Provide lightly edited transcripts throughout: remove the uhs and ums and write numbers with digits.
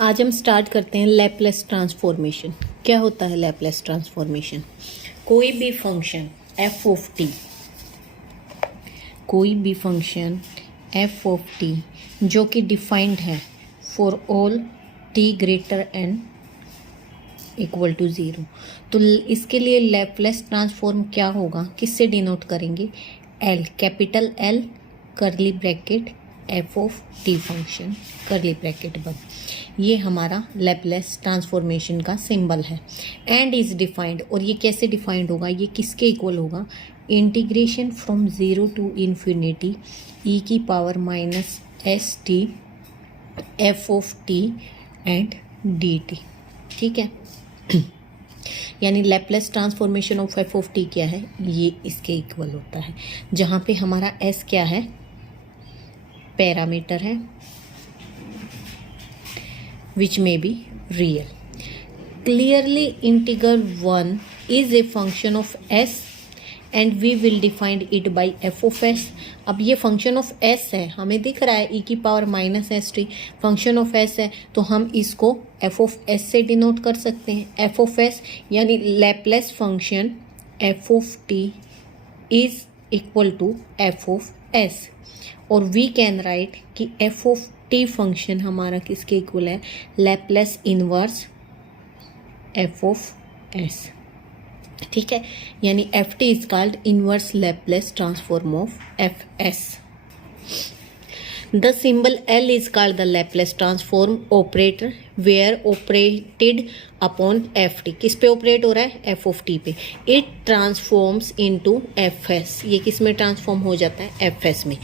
आज हम स्टार्ट करते हैं लैपलेस ट्रांसफॉर्मेशन। क्या होता है लैपलेस ट्रांसफॉर्मेशन? कोई भी फंक्शन एफ ऑफ टी, कोई भी फंक्शन एफ ऑफ टी जो कि डिफाइंड है for all t greater and equal to zero, तो इसके लिए लैपलेस ट्रांसफॉर्म क्या होगा, किससे डिनोट करेंगे? L, capital L, curly bracket F of T function, curly bracket बंद। ये हमारा लैपलेस ट्रांसफॉर्मेशन का सिंबल है। एंड इज डिफाइंड, और ये कैसे डिफाइंड होगा, ये किसके इक्वल होगा? Integration from zero to infinity E की power minus S T F of T and D T. ठीक है, यानी Laplace transformation of F of T क्या है, ये इसके इक्वल होता है, जहाँ पे हमारा एस क्या है? पैरामीटर है which may be real. Clearly integral 1 is a function of s and we will define it by f of s. अब ये फंक्शन ऑफ s है, हमें दिख रहा है e की power minus S t function of s है, तो हम इसको f ऑफ s से डिनोट कर सकते हैं। f ऑफ s यानी Laplace function f of t is equal to f of s, और वी कैन राइट कि f ऑफ टी फंक्शन हमारा किसके इक्वल है? Laplace inverse f of s. ठीक है, यानी f t is called inverse Laplace transform of f s. The symbol L is called the Laplace transform operator where operated upon ft. किस पे operate हो रहा है? f of t पे। It transforms into fs. ये किस में transform हो जाता है? fs में।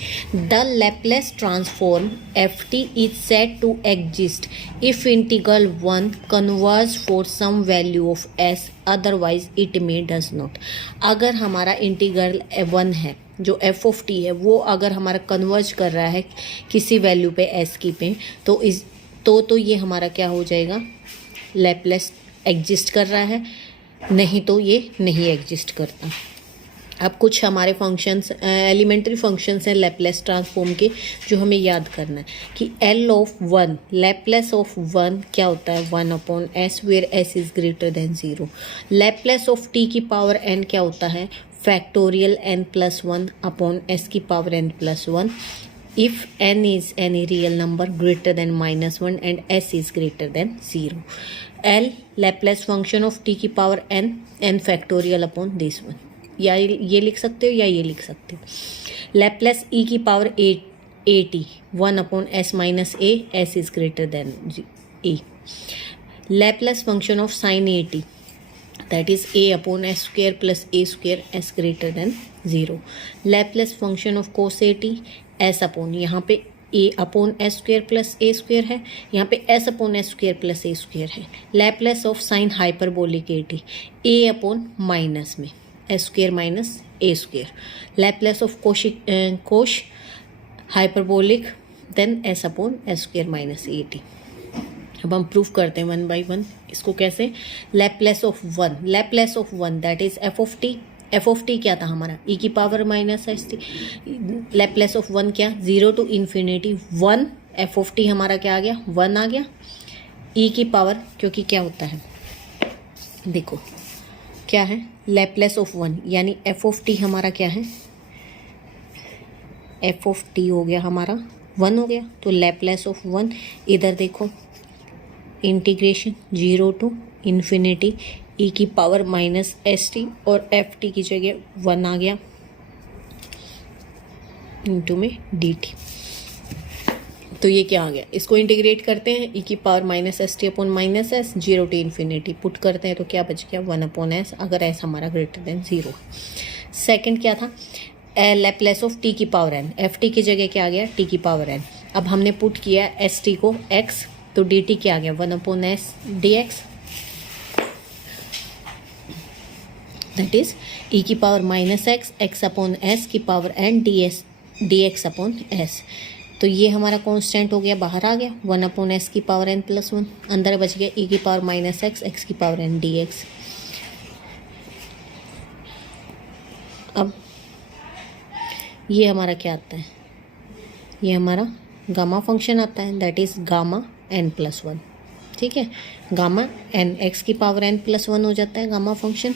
The Laplace transform ft is said to exist if integral 1 converges for some value of s, otherwise it may does not. अगर हमारा इंटीग्रल 1 है जो एफ ऑफ टी है, वो अगर हमारा कन्वर्ज कर रहा है किसी वैल्यू पे एस की पे, तो ये हमारा क्या हो जाएगा? लैपलेस एग्जिस्ट कर रहा है, नहीं तो ये नहीं एग्जिस्ट करता। अब कुछ हमारे फंक्शंस, एलिमेंट्री फंक्शंस हैं लैपलेस ट्रांसफॉर्म के, जो हमें याद करना है कि L of one, Laplace of one क्या होता है? 1 upon s where s is greater than zero. Laplace of t की पावर एन क्या होता है? Factorial n plus 1 upon s की power n plus 1 if n is any real number greater than -1 and s is greater than 0। l Laplace function of t की power n factorial upon this one, या ये लिख सकते हो या ये लिख सकते हो। लैपलेस e की power a t 1 upon s minus a, s is greater then a। Laplace function of sine a t, that is a upon s square plus a square, s greater than 0. Laplace function of cos a t, s upon, यहाँ पे a upon s square plus a square है, यहाँ पे s upon s square plus a square है। Laplace of sin hyperbolic a t, a upon minus में s square minus a square। Laplace of cosh hyperbolic then s upon s square minus a t। अब हम proof करते हैं one by one इसको। कैसे? Laplace of one, Laplace of one that is f of t. F of T क्या था हमारा? E की power minus S t. Laplace of one क्या? 0 to infinity 1, f of t हमारा क्या आ गया? 1 आ गया। ई की पावर, क्योंकि क्या होता है देखो क्या है, लैपलेस ऑफ वन, यानी एफ ऑफ टी हमारा क्या है? एफ ऑफ टी हो गया हमारा 1 हो गया, तो लैपलेस ऑफ 1, इधर देखो इंटीग्रेशन 0 टू इन्फिनिटी ई की पावर माइनस एस टी, और एफ टी की जगह 1 आ गया इंटू में डी टी। तो ये क्या आ गया? इसको इंटीग्रेट करते हैं, ई की power minus S t upon minus s, 0 to infinity put करते हैं, तो क्या बच गया? 1 अपॉन एस, अगर एस हमारा ग्रेटर देन 0। सेकेंड क्या था? लैपलेस ऑफ टी की पावर एन, एफ टी की जगह क्या आ गया? टी की पावर एन। अब हमने पुट किया एस टी को एक्स, तो डी टी क्या आ गया? 1 upon S D X, that is E की power minus X, X upon S की power N D X upon S. तो ये हमारा कांस्टेंट हो गया, बाहर आ गया 1 अपॉन एस की पावर एन प्लस 1, अंदर बच गया ई की पावर माइनस एक्स, एक्स की पावर एन डी एक्स। अब ये हमारा क्या आता है? ये हमारा गामा फंक्शन आता है, दैट इज गामा n+1। ठीक है, गामा एन एक्स की पावर एन प्लस वन हो जाता है गामा फंक्शन।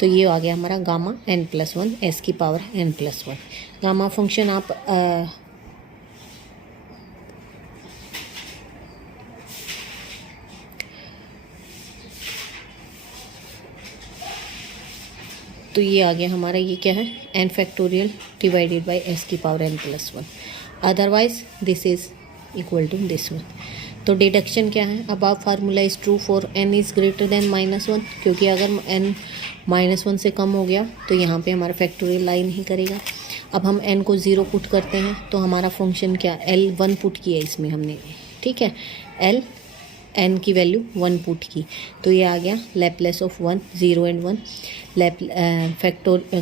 तो ये आ गया हमारा gamma N plus one S की power N plus one. Gamma function आप तो ये आ गया हमारा, ये क्या है, N factorial divided by S की power N plus one. Otherwise this is equal to this one. तो डिडक्शन क्या है, अब आप formula is true for N is greater than minus one, क्योंकि अगर एन माइनस वन से कम हो गया तो यहाँ पे हमारा फैक्टोरियल लाई नहीं करेगा। अब हम एन को ज़ीरो पुट करते हैं तो हमारा फंक्शन क्या, एल वन पुट किया इसमें हमने, ठीक है, एल एन की वैल्यू वन पुट की, तो ये आ गया Laplace of one, zero and one,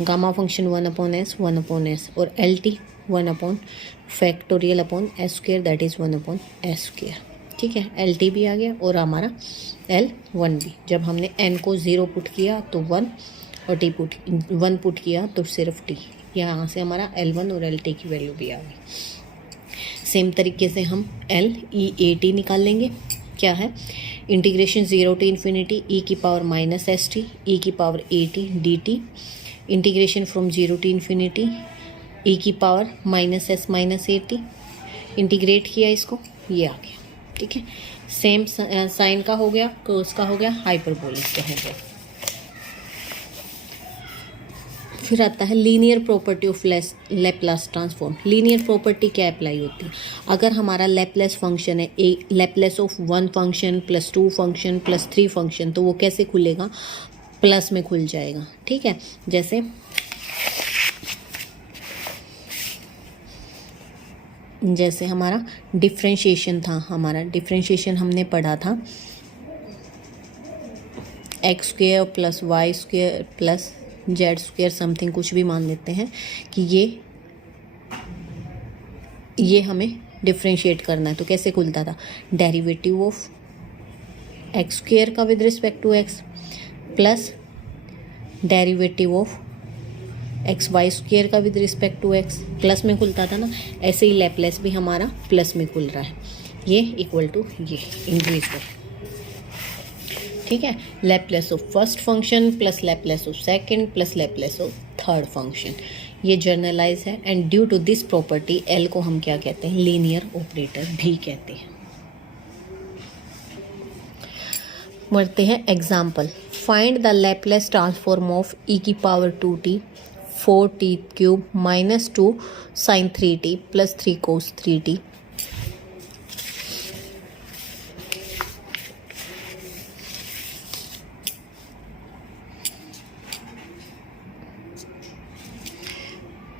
gamma function one upon S, और L T one upon factorial upon S square, that is one upon S square. ठीक है, एल टी भी आ गया और हमारा एल वन भी। जब हमने एन को ज़ीरो पुट किया तो वन, और टी पुट वन पुट किया तो सिर्फ टी, यहाँ से हमारा एल वन और एल टी की वैल्यू भी आ गई। सेम तरीके से हम एल ई ए टी निकाल लेंगे। क्या है, integration zero to infinity E की power minus S T E की power A T D T, integration from zero to infinity E की power minus S minus A T, integrate किया इसको, ये आ गया। ठीक है, सेम साइन का हो गया, कोस का हो गया, हाइपरबोलिक का हो गया। फिर आता है linear property of Laplace transform. Linear property क्या अप्लाई होती है, अगर हमारा लैपलेस फंक्शन है, A Laplace of one function plus two function plus three function, तो वो कैसे खुलेगा, प्लस में खुल जाएगा। ठीक है, जैसे हमारा डिफ्रेंशिएशन था, हमारा डिफ्रेंशिएशन हमने पढ़ा था x square plus y square plus z square something, कुछ भी मान लेते हैं कि ये हमें डिफ्रेंशिएट करना है। तो कैसे खुलता था, डेरिवेटिव ऑफ एक्स स्क्वेयर का with respect to x plus derivative of x y square का with respect to x, plus में खुलता था ना। ऐसे ही लैपलेस भी हमारा प्लस में खुल रहा है, ये इक्वल टू ये इंडिविजुअल। ठीक है, Laplace of first function plus Laplace of second plus Laplace of third function, ये जर्नलाइज है। And due to this property L को हम क्या कहते हैं, लीनियर ऑपरेटर भी कहते हैं। बढ़ते हैं example. Find the Laplace transform of e की power to t 4t cube minus 2 sine 3t plus 3 cos 3t।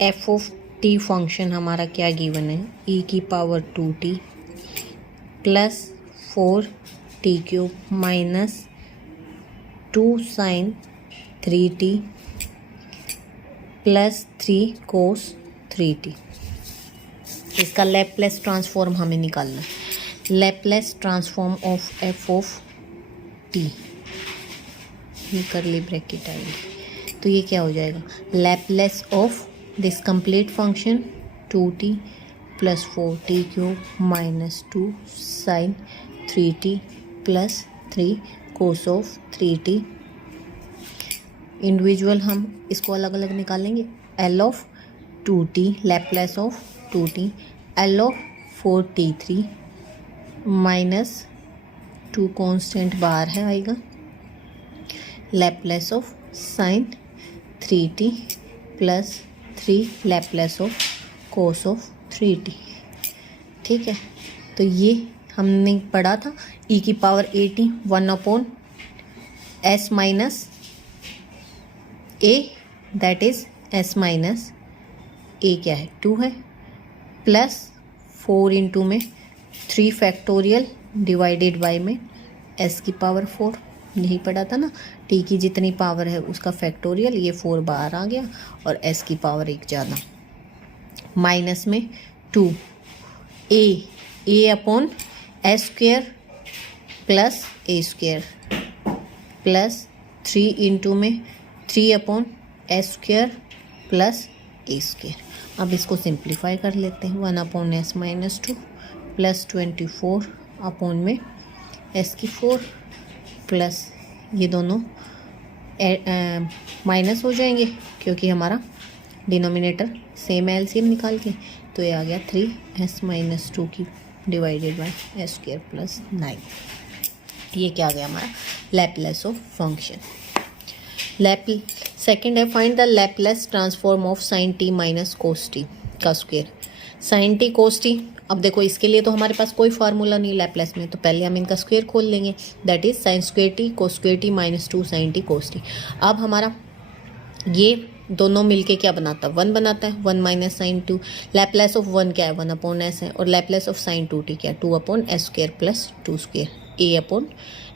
F of T function हमारा क्या गिवन है, ई की power 2t plus 4t cube minus 2 sine 3t plus 3 cos 3t। इसका Laplace transform हमें निकालना है। Laplace transform of F of t, ये curly bracket आएगी, तो ये क्या हो जाएगा, Laplace of this complete function 2t plus 4t cube minus 2 sine 3t plus 3 cos of 3t। Individual हम इसको अलग अलग निकालेंगे। L of 2t Laplace of 2t, L of 4t3 minus 2 constant बाहर है आएगा, Laplace of sine 3t plus 3 Laplace of cos of 3t। ठीक है, तो ये हमने पढ़ा था e की power 80 1 upon s minus a, that is s minus a क्या है, 2 है, प्लस 4 इंटू में 3 फैक्टोरियल डिवाइडेड बाय में s की पावर 4, यही पढ़ा था ना, t की जितनी पावर है उसका फैक्टोरियल, ये 4 बाहर आ गया और s की पावर 1 ज़्यादा, माइनस में 2 a upon s square plus a square plus 3 into में 3 अपॉन एस स्क्वेयर प्लस ए स्क्वेयर। अब इसको सिंप्लीफाई कर लेते हैं, 1 upon S minus 2 plus 24 upon में एस की 4 प्लस ये दोनों माइनस हो जाएंगे क्योंकि हमारा डिनोमिनेटर सेम है एलसीएम निकाल के, तो ये आ गया 3s माइनस 2 की divided by S square plus 9। ये क्या आ गया हमारा लैपलेस ऑफ फंक्शन। सेकंड है find the Laplace transform of sign T minus cos t का square. Sign t cos t, अब देखो इसके लिए तो हमारे पास कोई फार्मूला नहीं लैपलेस में, तो पहले हम इनका स्क्वायर खोल लेंगे, that is sine square t cos square t minus 2 sine t cos t. अब हमारा ये दोनों मिलके क्या बनाता है 1 बनाता है, 1 माइनस साइन 2। लैपलेस ऑफ 1 क्या है 1 अपॉन एस है, और लैपलेस ऑफ साइन 2t क्या है 2 upon s square plus 2 square, a upon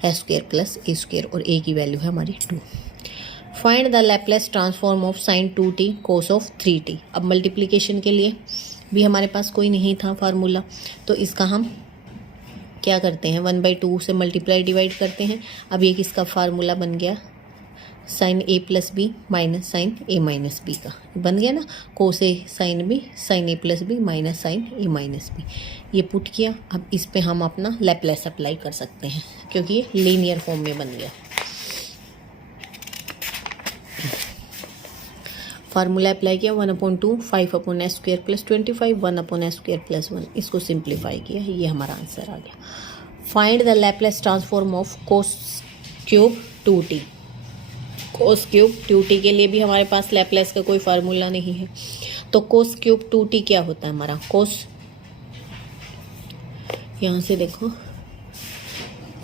s square plus a square, और ए की वैल्यू है हमारी 2। Find the Laplace transform of sine 2t cos of 3t। अब मल्टीप्लिकेशन के लिए भी हमारे पास कोई नहीं था फार्मूला, तो इसका हम क्या करते हैं 1/2 से मल्टीप्लाई डिवाइड करते हैं। अब ये किसका फार्मूला बन गया साइन ए प्लस बी माइनस साइन ए माइनस बी का बन गया ना, कोस ए साइन बी साइन ए प्लस बी माइनस साइन ए माइनस बी। ये पुट किया, अब इस पे हम अपना लैपलेस अप्लाई कर सकते हैं क्योंकि ये लीनियर फॉर्म में बन गया। फार्मूला अप्लाई किया 1/2 5 upon s square plus 25 1 upon s square plus 1, इसको सिंप्लीफाई किया, ये हमारा आंसर आ गया। Find the Laplace transform of cos cube 2t। Cos cube 2t के लिए भी हमारे पास लैपलेस का कोई फार्मूला नहीं है, तो कोस क्यूब 2t क्या होता है हमारा कोस, यहाँ से देखो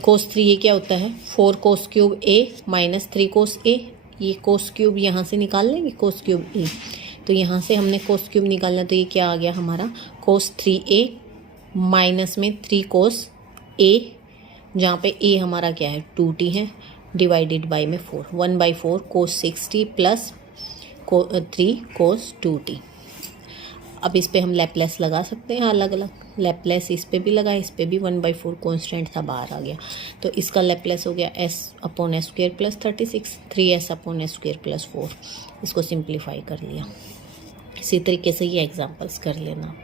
कोस 3 ये क्या होता है 4 cos cube a minus 3 cos a। ये कोस क्यूब यहाँ से निकाल लेंगे कोस क्यूब a, तो यहाँ से हमने कोस क्यूब निकालना, तो ये क्या आ गया हमारा कोस 3a माइनस में 3 कोस a, जहाँ पे a हमारा क्या है 2t है, डिवाइडेड बाई में 4 1/4 कोस 6t प्लस 3 कोस 2t। अब इस पे हम लैपलेस लगा सकते हैं अलग अलग, लैपलेस इस पे भी लगा, इस पे भी 1/4 कॉन्स्टेंट था बाहर आ गया, तो इसका लैपलेस हो गया s upon s square plus 36 3s upon s square plus 4। इसको सिंप्लीफाई कर लिया। इसी तरीके से ये एग्जांपल्स कर लेना।